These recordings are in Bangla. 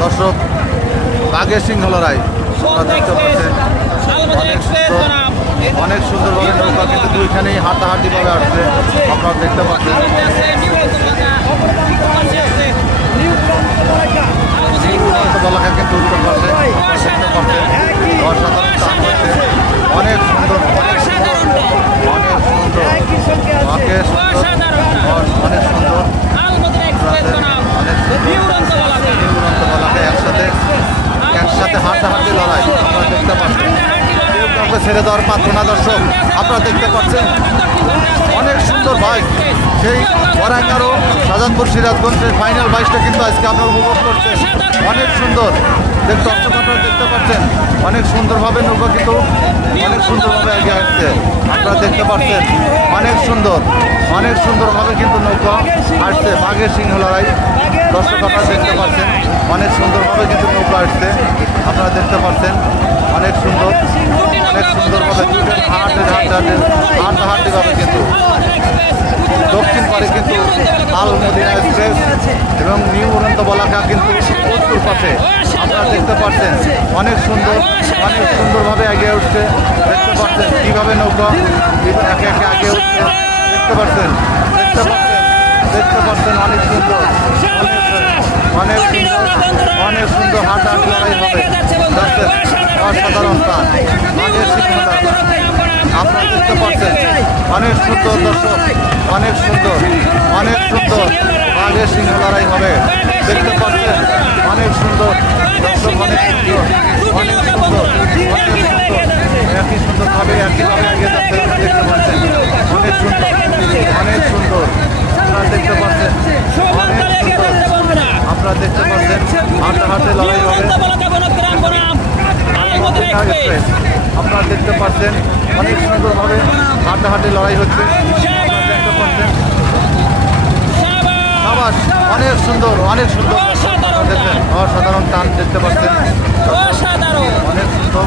দর্শক বাঘের সিংহ লড়াই। দেখতে পাচ্ছেন। অনেক সুন্দরভাবে নৌকা কিন্তু দুইখানেই হাঁটাহাঁটি ভাবে আসছে। আপনারা দেখতে পাচ্ছেন বলাকা কিন্তু উত্তর পাশে। দেখতে অসাধারণ টান হয়েছে অনেক সুন্দর। অনেক সুন্দর। অনেক সুন্দর। অনেক সুন্দর। ছেড়ে দেওয়ার পাত্র না, দর্শক। আপনারা দেখতে পাচ্ছেন, অনেক সুন্দর বাইক। সেই ওরাঙ্গারো সাজাদপুর সিরাজগঞ্জের ফাইনাল বাইকটা কিন্তু আজকে আপনারা উপভোগ করছেন অনেক সুন্দর। দেখতে দর্শক আপনারা দেখতে পাচ্ছেন, অনেক সুন্দরভাবে নৌকা কিন্তু অনেক সুন্দরভাবে এগিয়ে আসছে। আপনারা দেখতে পাচ্ছেন, অনেক সুন্দর। অনেক সুন্দরভাবে কিন্তু নৌকা আসছে, বাঘের সিংহ লড়াই। দর্শক আপনারা দেখতে পাচ্ছেন, অনেক সুন্দরভাবে কিন্তু নৌকা আসছে। আপনারা দেখতে পাচ্ছেন, অনেক সুন্দর, অনেক সুন্দরভাবে হাঁটে হাঁটে হাঁটে হাঁটতে হাঁটতে যাবে কিন্তু। দক্ষিণ পারে কিন্তু আল মদিনা এক্সপ্রেস এবং নিউ উড়ন্ত বলাকা কিন্তু উত্তর পাশে। আপনারা দেখতে পাচ্ছেন, অনেক সুন্দর, অনেক সুন্দরভাবে এগিয়ে উঠছে। দেখতে পাচ্ছেন কীভাবে নৌকা একে একে আগে উঠছে। দেখতে পাচ্ছেন অনেক সুন্দর অনেক সুন্দর অনেক হাঁটাহাঁটি লড়াই হবে অসাধারণ প্রাণ আগের সিংহটা আপনারা দেখতে পাচ্ছেন অনেক সুন্দর দর্শক অনেক সুন্দর অনেক সুন্দর বাঘের সিংহ লড়াই হবে দেখতে পাচ্ছেন অনেক সুন্দর দর্শক অনেক সুন্দর অনেক সুন্দর অনেক সুন্দর একই সুন্দরভাবে একইভাবে আপনারা দেখতে পাচ্ছেন অনেক সুন্দর অনেক সুন্দর আপনারা দেখতে পাচ্ছেন অনেক সুন্দর আপনারা দেখতে পাচ্ছেন, হাতে লড়াই হবে। আপনারা দেখতে পাচ্ছেন, অনেক সুন্দরভাবে হাঁটাহাঁটি লড়াই হচ্ছে। আবার অনেক সুন্দর অনেক সুন্দর। দেখছেন অসাধারণ টান দেখতে পাচ্ছেন। অনেক সুন্দর।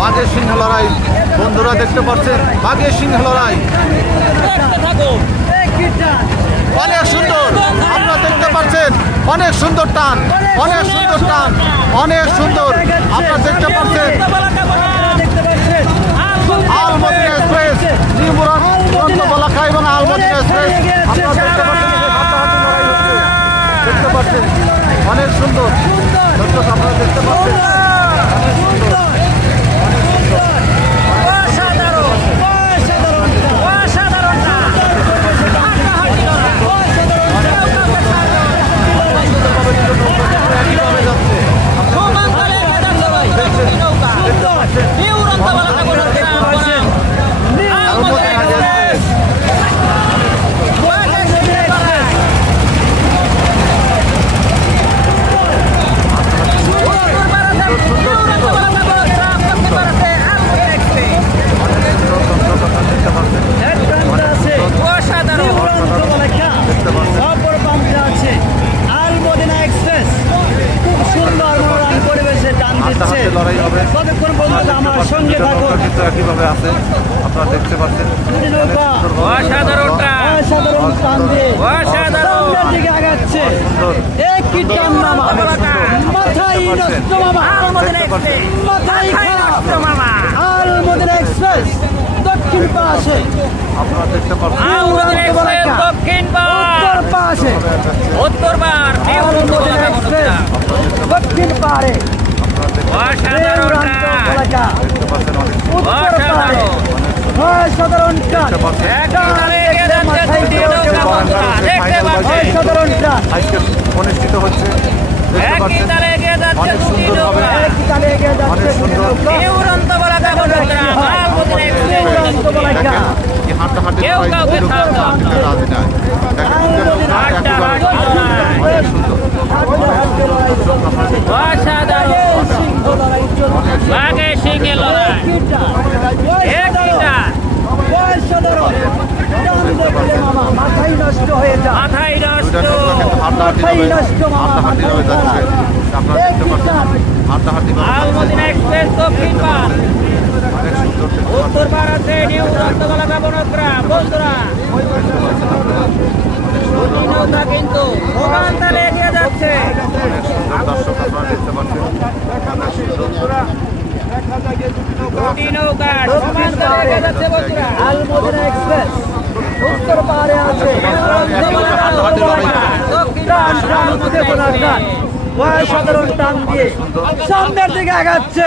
বাঘের সিংহ লড়াই, বন্ধুরা দেখতে পাচ্ছেন, বাঘের সিংহ লড়াই। অনেক সুন্দর। আপনারা দেখতে পাচ্ছেন, অনেক সুন্দর টান, অনেক সুন্দর টান, অনেক সুন্দর। আপনারা দেখতে পাচ্ছেন দেখতে পাচ্ছেন দেখতে পাচ্ছেন, অনেক সুন্দর। আপনারা দেখতে পাচ্ছেন, অনেক সুন্দর। আলমদিনা এক্সপ্রেস দেখতে পাচ্ছেন দেখতে পাচ্ছেন অপর পাম্পে আছে আলমদিনা এক্সপ্রেস খুব সুন্দর মনোরম পরিবেশে টান হাতে দিচ্ছে হাতে লড়াই হবে কতক্ষণ পর্যন্ত দেখতে আমার পাচ্ছেন সঙ্গে দুটো থাকুন নৌকা কিন্তু একইভাবে আছে আপনারা দেখতে পাচ্ছেন দুটি অনেক নৌকা সুন্দরভাবে অসাধারণ টান। অসাধারণ টান দিয়ে অসাধারণ। সামনের দিকে আগাচ্ছে সুন্দর একই টান মামা মাথায় নষ্ট মামা দেখতে দক্ষিণ পাশে। আপনারা দেখতে পাচ্ছেন। দক্ষিণ পাশে। উত্তর বার দক্ষিণ পাড়ে আপনারা দেখতে অসাধারণ উড়ন্ত অসাধারণ টান দেখতে পাচ্ছেন একই তালে এগিয়ে যাচ্ছে দুটি নৌকা বন্ধুরা দেখতে পাচ্ছেন। অসাধারণ টান আজকে অনুষ্ঠিত হচ্ছে। অনেক সুন্দরভাবে অনেক সুন্দর। নৌকা। এই উড়ন্ত বলাকা বন্ধুরা মালমদিনা এক্সপ্রেস উড়ন্ত বলাকা। দেখেন কি হাঁটাহাঁটি কেউ লড়াই কাউকে দুটো থামতে হবে না। রাজি নাই দেখেন দুটো নৌকা একেবারে অনেক সুন্দর হাড্ডাহাড্ডি লড়াই চলছে। অসাধারণ এই সিংহ লড়াই চলছে। বাঘে সিংহে লড়াই একই টান। একই টান। অসাধারণ। টান দেখলে মামা মাথাই নষ্ট হয়ে যায় মাথায় দুইটা নষ্ট নৌকা মামা হাঁটাহাঁটি ভাবে যাচ্ছে। আপনারা দেখতে পাচ্ছেন। পার অনেক সুন্দর উত্তর পার নিউ উড়ন্ত বলাকা বন্ধুরা। কিন্তু। সমান এগিয়ে যাচ্ছে। অনেক সুন্দর দর্শক আপনারা দেখতে পাচ্ছেন অনেক সুন্দর দুটি নৌকা সমান এগিয়ে যাচ্ছে বন্ধুরা। আলমদিনা এক্সপ্রেস। উত্তর পাহাড়ে আছে। টান টান উঠে পড়ার টান অসাধারণ টান দিয়ে সামনের দিকে আগাচ্ছে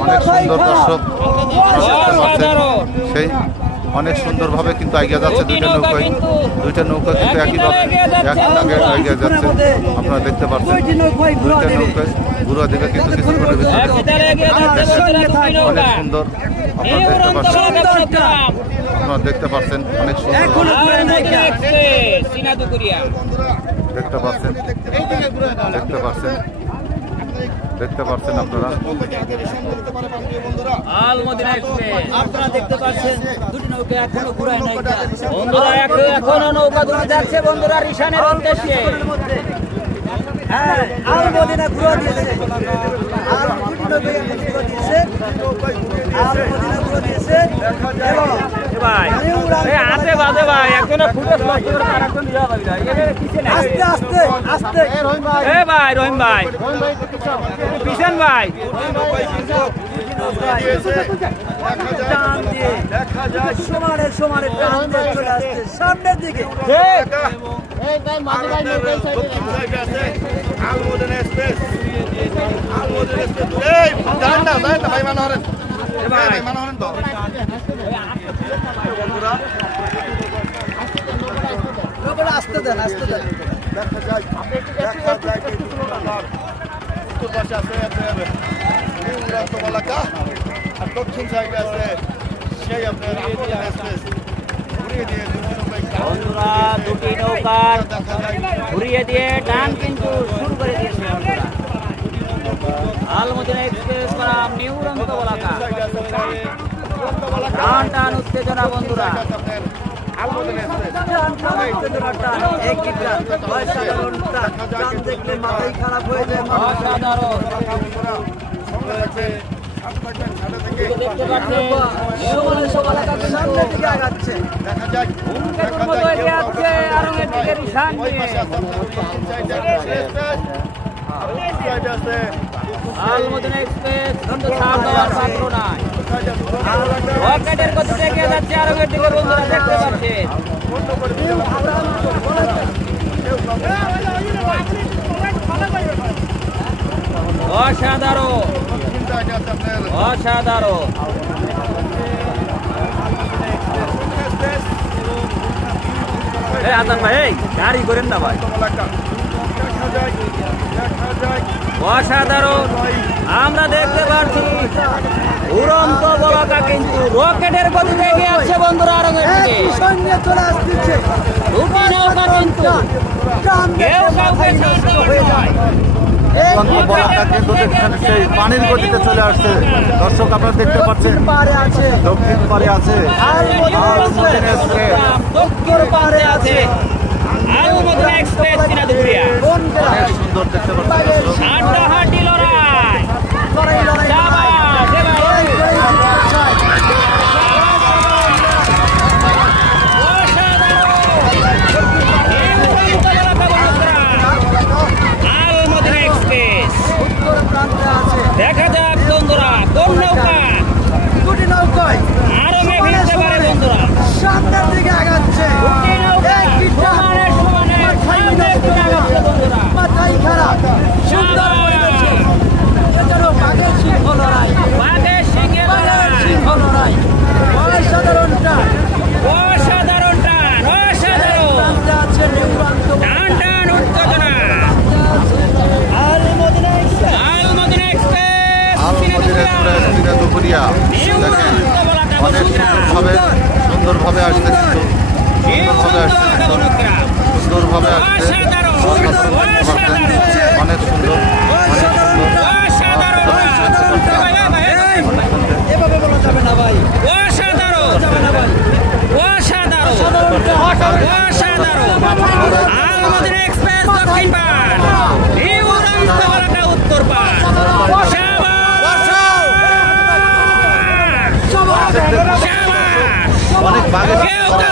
অনেক সুন্দর দর্শক সেই অনেক সুন্দরভাবে কিন্তু এগিয়ে যাচ্ছে দুটি দুইটা নৌকা নৌকায় দুইটা নৌকা কিন্তু একই একইভাবে তালে এগিয়ে যাচ্ছে। আপনারা দেখতে পাচ্ছেন। দুইটি নৌকায় ঘোরা দিবে কিন্তু কিছুক্ষণের ভিতরে অনেক সুন্দর। আপনারা দেখতে পাচ্ছেন। আপনারা দেখতে পাচ্ছেন অনেক সুন্দর। দেখতে পাচ্ছেন দেখতে পাচ্ছেন দেখতে পাচ্ছেন আপনারা। আপনারা দেখতে পাচ্ছেন দুটি নৌকা এখনও ঘুরায় নাই। বন্ধুরা এখন নৌকা দুটি যাচ্ছে বন্ধুরা রিসানের উদ্দেশ্যে। হ্যাঁ আলমদিনা ঘুরা দিয়েছে। আর দুটি নৌকা এখন ঘুরা দিয়েছে। আলমদিনা ঘুরা দিয়েছে। এবং ভাই এই হাতে বাজে ভাই একজনে ফুটেজ নষ্ট করে তার একজন ইয়া ভাই ভাই এখানে পিছে নাই আস্তে আস্তে আস্তে এ ভাই রহিম ভাই পিছন ভাই সমানে সমানে টান দিয়ে চলে আসছে সামনের দিকে নৌকাটা দুটি নৌকার ঘুরিয়ে দিয়ে টান কিন্তু শুরু করে দিয়েছে এক্সপ্রেস নিউ উড়ন্ত বলাকা টান। টান উত্তেজনা বন্ধুরা দেখা রিসান ওই পাশে আছে সাইডে আছে এক্সপ্রেস আর ছাড় দেওয়ার পাত্র নাই। রকেটের গতিতে এগিয়ে যাচ্ছে আরঙের দিকে, বন্ধুরা অসাধারণ। ভাই গাড়ি করেন না ভাই। দেখা যায় দেখা যায়। অসাধারণ। আমরা দেখতে পাচ্ছি উড়ন্ত বলাকা কিন্তু রকেটের গতিতে এগিয়ে আসছে বন্ধুরা একই সঙ্গে চলে আসছে। দুটি নৌকা কিন্তু কেউ কাউকে হয়ে যায় সেই পানির গতিতে চলে আসছে। দর্শক আপনারা দেখতে পাচ্ছেন দক্ষিণ পাহাড়ে আছে। দক্ষিণ পারে আছে। আলমদিনা এক্সপ্রেস সিনাদুরিয়া অনেক সুন্দর দেখতে পাচ্ছেন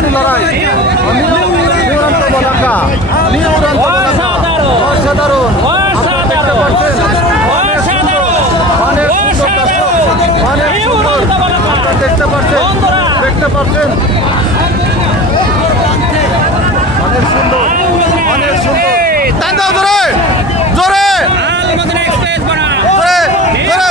অসাধারণ লড়াই। নিউরান্ত বলাকা নিউরান্ত অসাধারণ। দেখতে পাচ্ছেন দেখতে পাচ্ছেন অনেক